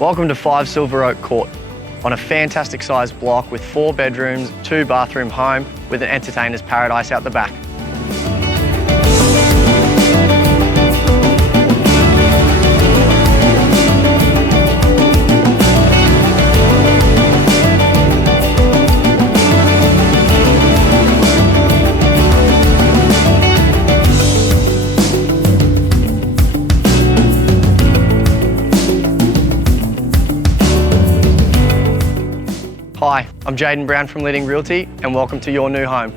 Welcome to 5 Silveroak Court, on a fantastic sized block with 4 bedrooms, 2 bathroom home with an entertainer's paradise out the back. Hi, I'm Jaden Brown from Leading Realty and welcome to your new home.